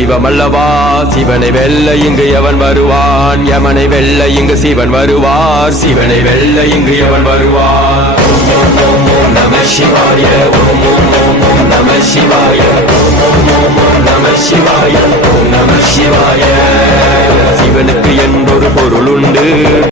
சிவமல்லவா சிவனை வெல்ல இங்கு எவன் வருவான் யமனை வெல்ல இங்கு சிவன் வருவார் சிவனை வெல்ல இங்கு எவன் வருவார் நம சிவாய ஓம் ஓம் ஓம் ஓம் நம சிவாய ஓம் ஓம் ஓம் ஓம் நம சிவாய ஓம் நம சிவாய சிவனுக்கு என்றொரு பொருள் உண்டு